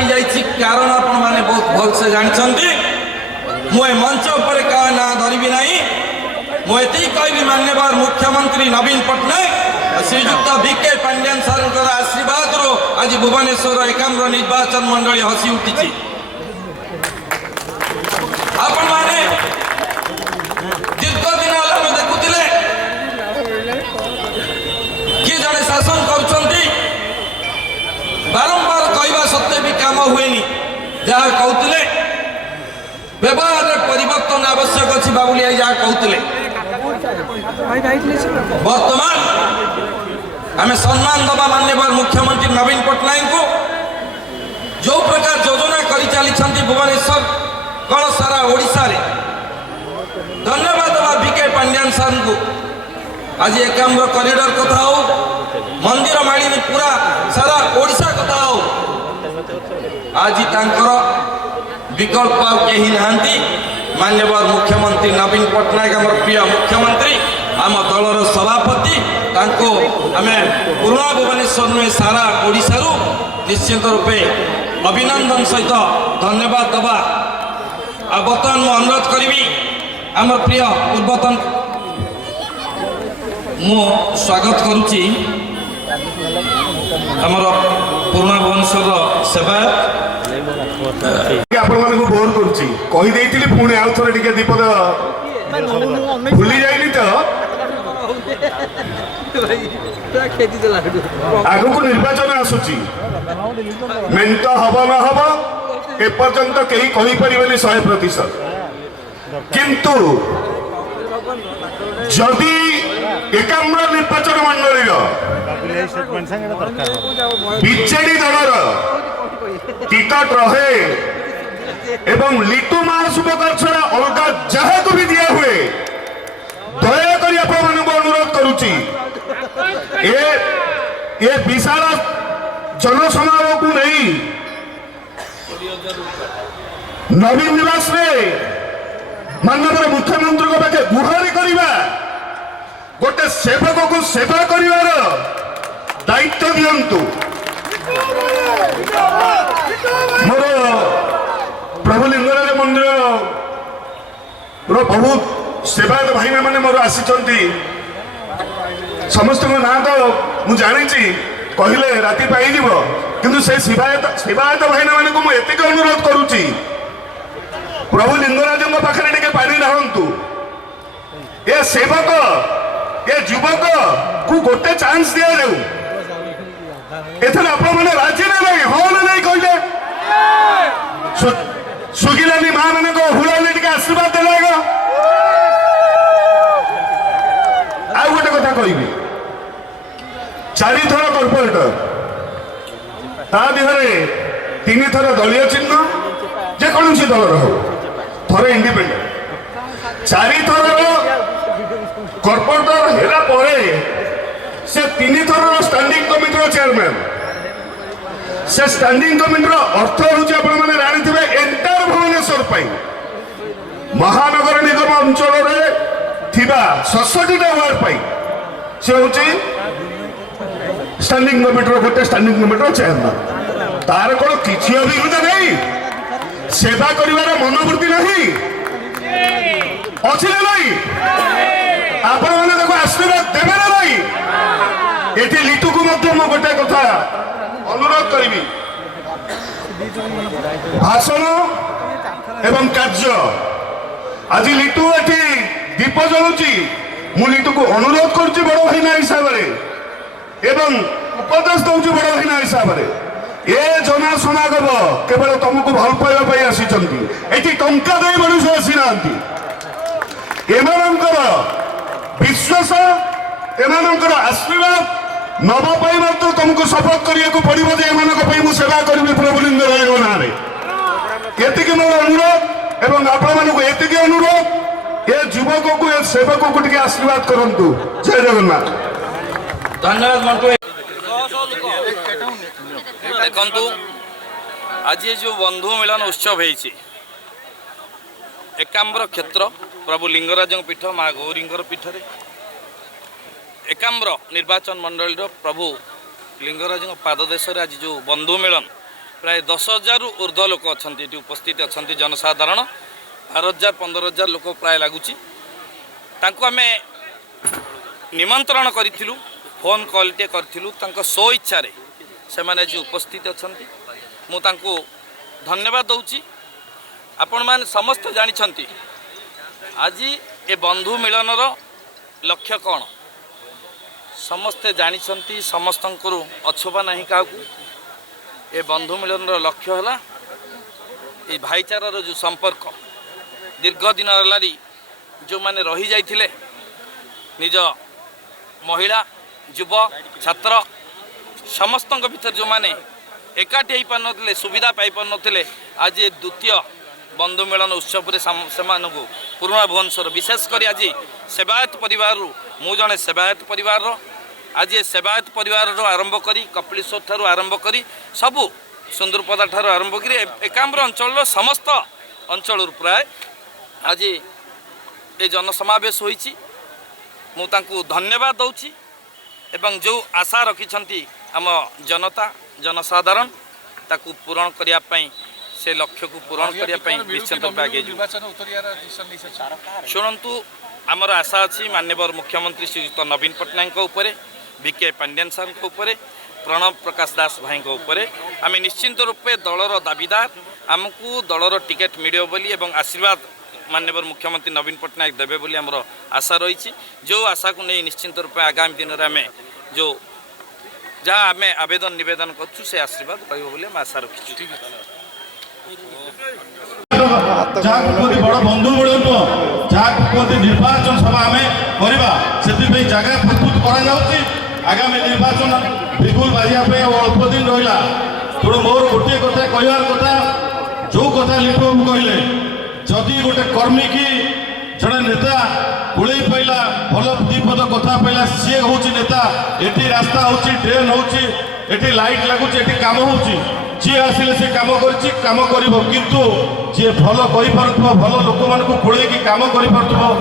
कटि जाइछि कारण आपण माने बहुत भल से जानछन्ती मु ए मंच ऊपर का ना धरिबि नाही मु एति कहबी माननीय मुख्यमंत्री नवीन पट्टनायक श्रीयुक्त बीके पांड्यान सर आशीर्वाद रो आज भुवनेश्वर एकाम्र निर्वाचन मंडली हसी उठी आपण माने दीर्घ दिन हम देखुले किए जड़े शासन कर बारंबार कहवा सत्वे भी काम हुए जहाँ कहते व्यवहार परिवर्तन आवश्यक अच्छी बाबुली जहाँ कहते बर्तमान आम सम्मान दबा माननीय मुख्यमंत्री नवीन पट्टनायक को जो प्रकार योजना कर चली भुवनेश्वर कौन सारा ओडिशा रे धन्यवाद दबा बीके पांड्यान सर को आज एकाम्र कॉरिडोर कथा हो मंदिर मालिनी पूरा सारा ओडिशा कथा हो आज विकल्प कहीं नहांती माननीय मुख्यमंत्री नवीन पट्टनायक आम प्रिय मुख्यमंत्री आम दलर सभापति आम पूर्ण भुवनेश्वर नुहे सारा ओडिशा निश्चित रूपे अभिनंदन सहित धन्यवाद दबा बर्तमान मु अनुरोध करी आम प्रिय पूर्वतन मु स्वागत करुच्ची आमर पूर्ण भुवनेश्वर सेवायत आपण बोर करुच्ची कहीदे पुणी आउ थे टे दीपद भूली जाइली तो आग को निर्वाचन आसूची मेन्ट हम न हम एपर्यंत कहीं कहीपर 100% किंतु जदि एकाम्र निर्वाचन मंडल बीजेडी दलर टिकट रहे एवं लिटू महासुबक छड़ा अलग जहाँ को भी दिया हुए दयाकोरी अनुरोध करुच्ची ए विशाल जनसमारोह को नहीं नवीन निवास में माननीय मुख्यमंत्री को पाखे गुहारी करवा गोटे सेवक को सेवा करिवार दायित्व दियंतु मोर प्रभु लिंगराज मंदिर बहुत सेवायत भाई मैंने मोर आसी समस्त ना तो मुझे जानी कहले राति पाई किंतु से सेवायत भाई मैंने को मुझे अनुरोध करुच्ची प्रभु लिंगराज पाखे टे पानी नहंतु ए सेवक ये युवक को गोटे चांस दिया जाऊ एथर आपण माने राजी ना नहीं हो ना नहीं कहले सुगिलानी मां माने को हुलानी टिके आशीर्वाद देलागा आ गोटे कथा कहबी 4 थर कॉर्पोरेटर ता दिहरे 3 थर दलीय चिन्ह जे कोनसी दलर हो थरे इंडिपेंडेंट 4 थर कॉर्पोरेटर हेला परे से 3 थर स्टैंडिंग कमिटी चेयरमैन से स्टैंडिंग कमिटी अर्थ हूँ आप जानी थे एंटायर भुवनेश्वर महानगर निगम अंचल थिबा 67 वार्ड से हूँ स्टैंडिंग कमिटी गोटे स्टैंडिंग कमिटी चेयरमैन तार कौन किसी अभिज्ञता नहीं सेवा कर मनोवृत्ति नहीं अच्छी ना नहीं आपण मैंने देखो आशीर्वाद देवे ना नहीं ये लिटू को गोटे कथा अनुरोध करी भाषण एवं कार्य आज लिटू ये दीप जलुची मु लिटू को अनुरोध करुच्ची बड़ भाईना हिसाब से एवं उपदेश दूसरी बड़ भाईना हिसाब से ए जना समागम केवल तुमको भल पाइबा आसी टंका दे मनुष्य आसी ना एमानंकर विश्वास एमानंकर आशीर्वाद नवा पाई तो तुमको शपथ करने पड़ो जे एम सेवा करी प्रभु लिंगराज ना ये मोर अनुरोध एवं आपण ये अनुरोध ये युवक को ये सेवक को टे आशीर्वाद करूँ जय जगन्नाथ धन्यवाद देखु आज ये जो बंधु मिलन उत्सव है एकाम्र क्षेत्र प्रभु लिंगराज पीठ माँ गौरी पीठ एकाम्र निर्वाचन मंडल प्रभु लिंगराज पाददेश आज जो बंधु मिलन प्राय 10,000 ऊर्ध्व लोक अच्छा ये उपस्थित अच्छा जनसाधारण 12,000 15,000 लोक प्राय लगुच आम निमंत्रण करूँ फोन कॉल टे करूँ सो इच्छा से मैंने आज उपस्थित अच्छा मुझे धन्यवाद दूची आपण मैंने समस्त जानते आज ए बंधु मिलन लक्ष्य कौन समस्ते जानते समस्त अछुबा नहीं क्या ए बंधु मिलन लक्ष्य है ये भाईचारार जो संपर्क दीर्घ दिन है जो मैंने रही जाइथिले निज महिला युव छात्र समस्त भीतर जो मैंने एकाठी हो पार नथिले सुविधा पाई पार नथिले आज ये द्वितीय बंधु मिलन उत्सव से पुराणा भुवनेश्वर विशेषकर आज सेवायत परिवार मु जड़े सेवायत परिवार आज ये सेवायत परिवार आरंभ करी कपिलेश्वर ठारू आरंभ करी सबू सुंदरपदा ठारू आरंभ करी एकाम्र अंचल समस्त अंचल प्राय आज ये जनसमावेश होइछि मु तांकु धन्यवाद दउछि एवं जो आशा रखिछंती आम जनता जनसाधारण ताकू पूरण करिया पई से लक्ष्य को पूरण करिया पई निश्चित रूप आगे शुणु आमर आशा अच्छी माननीय मुख्यमंत्री श्रीयुक्त नवीन पट्टनायक उपरे बीके पांड्यान सर उपरे प्रणव प्रकाश दास भाई उपरे आम निश्चित रूपे दलर दाबीदार आमको दलर टिकेट मिलियो बोली एवं आशीर्वाद माननीय मुख्यमंत्री नवीन पट्टनायक देवे बोली आमर आशा रही जो आशा को नहीं निश्चित रूपे आगामी दिन में आम जो जहाँ आम आवेदन निवेदन करूँ से आशीर्वाद रही आशा रखी बड़ बंधु मिलन जहाँ निर्वाचन सभा आम करवा से जगह प्रस्तुत आगामी निर्वाचन बिल्कुल बाजिया अल्प दिन रहा तेणु मोर गोटे कथा कहवार कथा जो कथा लिखबाबू कहले जदि गोटे कर्मी की जड़े नेता गोल पाइला भल दीपद कथा पाइला सी हूँ नेता ये रास्ता हो ड्रेन हो लाइट लगुच कम हो जी आसिले से काम कर किंतु जी भल कही पार भल लोक मान को कोड़े काम कर